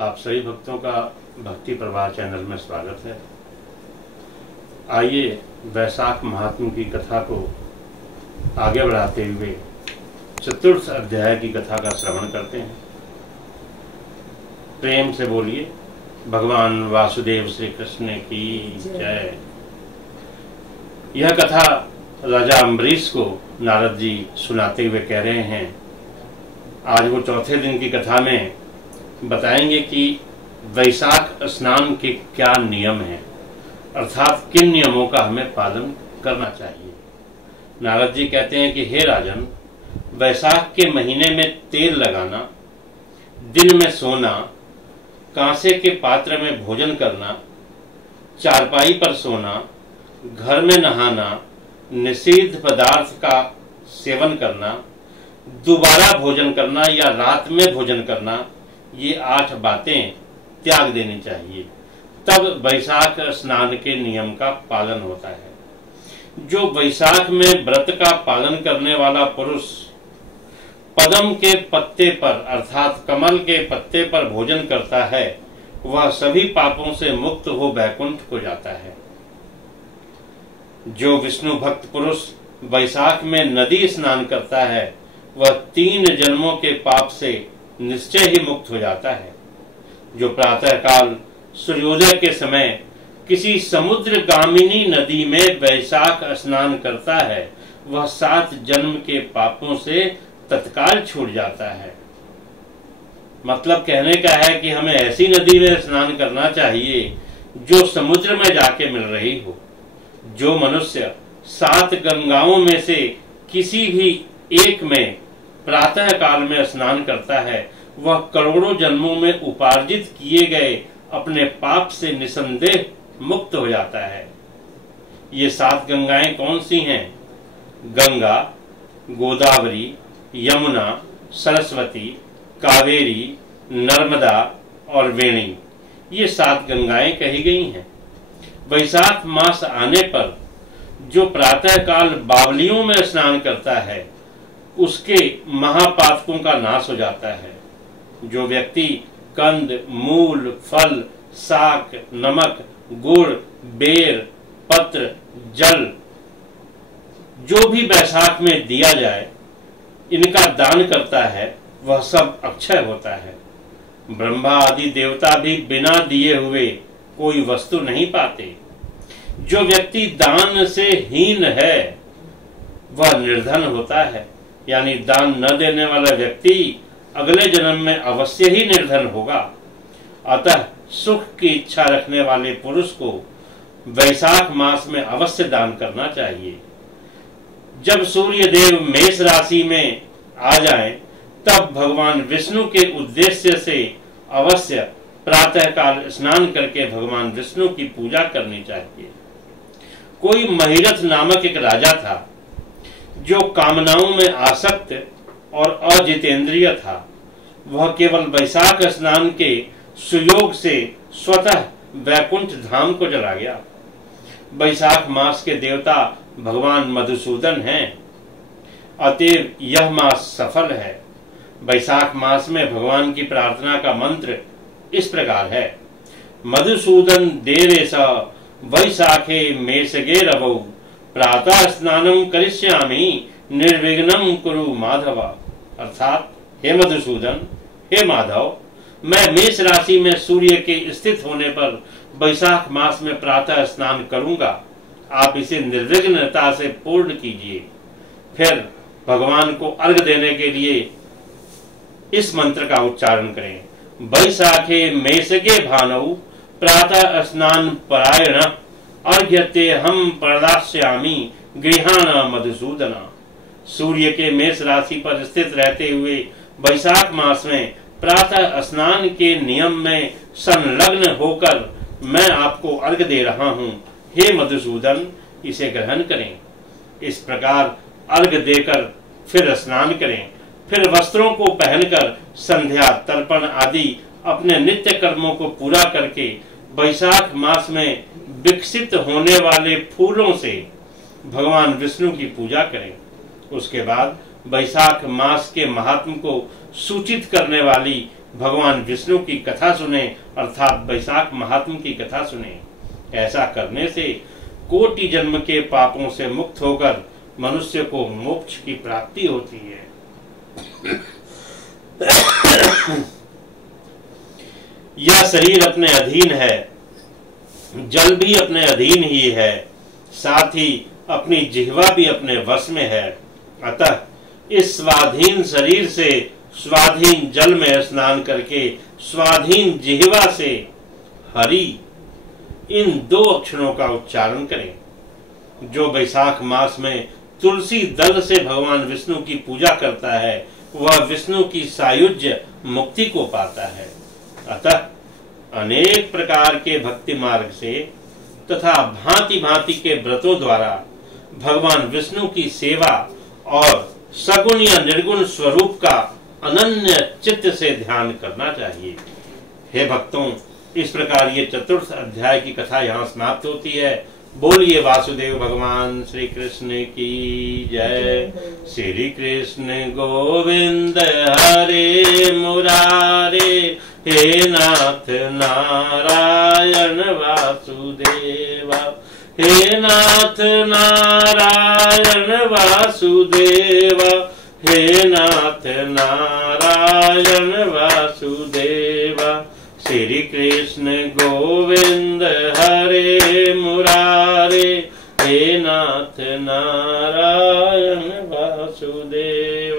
आप सभी भक्तों का भक्ति प्रवाह चैनल में स्वागत है। आइए वैशाख महात्म्य की कथा को आगे बढ़ाते हुए चतुर्थ अध्याय की कथा का श्रवण करते हैं। प्रेम से बोलिए भगवान वासुदेव श्री कृष्ण की जय। यह कथा राजा अम्बरीश को नारद जी सुनाते हुए कह रहे हैं। आज वो चौथे दिन की कथा में बताएंगे कि वैशाख स्नान के क्या नियम हैं, अर्थात किन नियमों का हमें पालन करना चाहिए। नारद जी कहते हैं कि हे राजन, वैशाख के महीने में तेल लगाना, दिन में सोना, कांसे के पात्र में भोजन करना, चारपाई पर सोना, घर में नहाना, निषिद्ध पदार्थ का सेवन करना, दोबारा भोजन करना या रात में भोजन करना, ये 8 बातें त्याग देनी चाहिए। तब वैशाख स्नान के नियम का पालन होता है। जो वैशाख में व्रत का पालन करने वाला पुरुष पद्म के पत्ते पर अर्थात कमल के पत्ते पर भोजन करता है, वह सभी पापों से मुक्त हो वैकुंठ को जाता है। जो विष्णु भक्त पुरुष वैशाख में नदी स्नान करता है, वह 3 जन्मों के पाप से निश्चय ही मुक्त हो जाता है। जो प्रातः काल सूर्योदय के समय किसी समुद्र गामिनी नदी में वैशाख स्नान करता है, वह 7 जन्म के पापों से तत्काल छूट जाता है। मतलब कहने का है कि हमें ऐसी नदी में स्नान करना चाहिए जो समुद्र में जाके मिल रही हो। जो मनुष्य 7 गंगाओं में से किसी भी एक में प्रातः काल में स्नान करता है, वह करोड़ों जन्मों में उपार्जित किए गए अपने पाप से निसंदेह मुक्त हो जाता है। ये 7 गंगाएं कौन सी हैं? गंगा, गोदावरी, यमुना, सरस्वती, कावेरी, नर्मदा और वेणी, ये 7 गंगाएं कही गई हैं। वैशाख मास आने पर जो प्रातः काल बावलियों में स्नान करता है, उसके महापातकों का नाश हो जाता है। जो व्यक्ति कंद, मूल, फल, शाक, नमक, गुड़, बेर, पत्र, जल जो भी वैशाख में दिया जाए, इनका दान करता है, वह सब अक्षय होता है। ब्रह्मा आदि देवता भी बिना दिए हुए कोई वस्तु नहीं पाते। जो व्यक्ति दान से हीन है, वह निर्धन होता है। यानी दान न देने वाला व्यक्ति अगले जन्म में अवश्य ही निर्धन होगा। अतः सुख की इच्छा रखने वाले पुरुष को वैशाख मास में अवश्य दान करना चाहिए। जब सूर्य देव मेष राशि में आ जाएं, तब भगवान विष्णु के उद्देश्य से अवश्य प्रातः काल स्नान करके भगवान विष्णु की पूजा करनी चाहिए। कोई महिरथ नामक एक राजा था, जो कामनाओं में आसक्त और अजितेंद्रिय था। वह केवल वैशाख स्नान के सुयोग से स्वतः वैकुंठ धाम को चला गया। वैशाख मास के देवता भगवान मधुसूदन हैं, अतएव यह मास सफल है। वैशाख मास में भगवान की प्रार्थना का मंत्र इस प्रकार है: मधुसूदन देवेश वैशाखे मेषगे रवौ प्रातः स्नानम करिष्यामि निर्विघ्नं कुरु माधव। अर्थात हे मधुसूदन, हे माधव, मैं मेष राशि में सूर्य के स्थित होने पर वैशाख मास में प्रातः स्नान करूंगा। आप इसे निर्विघ्नता से पूर्ण कीजिए। फिर भगवान को अर्घ देने के लिए इस मंत्र का उच्चारण करें: वैशाखे मेषगे भानौ प्रातः स्नान परायण अर्घ्यते हम प्रदास्यामि गृहाण मधुसूदना। सूर्य के मेष राशि पर स्थित रहते हुए वैशाख मास में प्रातः स्नान के नियम में संलग्न होकर मैं आपको अर्घ दे रहा हूँ। हे मधुसूदन, इसे ग्रहण करें। इस प्रकार अर्घ देकर फिर स्नान करें। फिर वस्त्रों को पहनकर संध्या, तर्पण आदि अपने नित्य कर्मों को पूरा करके वैशाख मास में विकसित होने वाले फूलों से भगवान विष्णु की पूजा करें। उसके बाद वैशाख मास के महात्म को सूचित करने वाली भगवान विष्णु की कथा सुने, अर्थात वैशाख महात्म की कथा सुने। ऐसा करने से कोटि जन्म के पापों से मुक्त होकर मनुष्य को मोक्ष की प्राप्ति होती है। यह शरीर अपने अधीन है, जल भी अपने अधीन ही है, साथ ही अपनी जिह्वा भी अपने वश में है। अतः इस स्वाधीन शरीर से स्वाधीन जल में स्नान करके स्वाधीन जिह्वा से हरि इन 2 अक्षरों का उच्चारण करें। जो वैशाख मास में तुलसी दल से भगवान विष्णु की पूजा करता है वह विष्णु की सायुज्य मुक्ति को पाता है। अतः अनेक प्रकार के भक्ति मार्ग से तथा भांति भांति के व्रतों द्वारा भगवान विष्णु की सेवा और सगुण या निर्गुण स्वरूप का अनन्य चित्त से ध्यान करना चाहिए। हे भक्तों, इस प्रकार ये चतुर्थ अध्याय की कथा यहाँ समाप्त होती है। बोलिए वासुदेव भगवान श्री कृष्ण की जय। श्री कृष्ण गोविंद हरे मुरारे, हे नाथ नारायण वासुदेवा, हे नाथ नारायण वासुदेवा, हे नाथ नारायण वासुदेवा। श्री कृष्ण गोविंद हरे मुरारे, हे नाथ नारायण वासुदेव।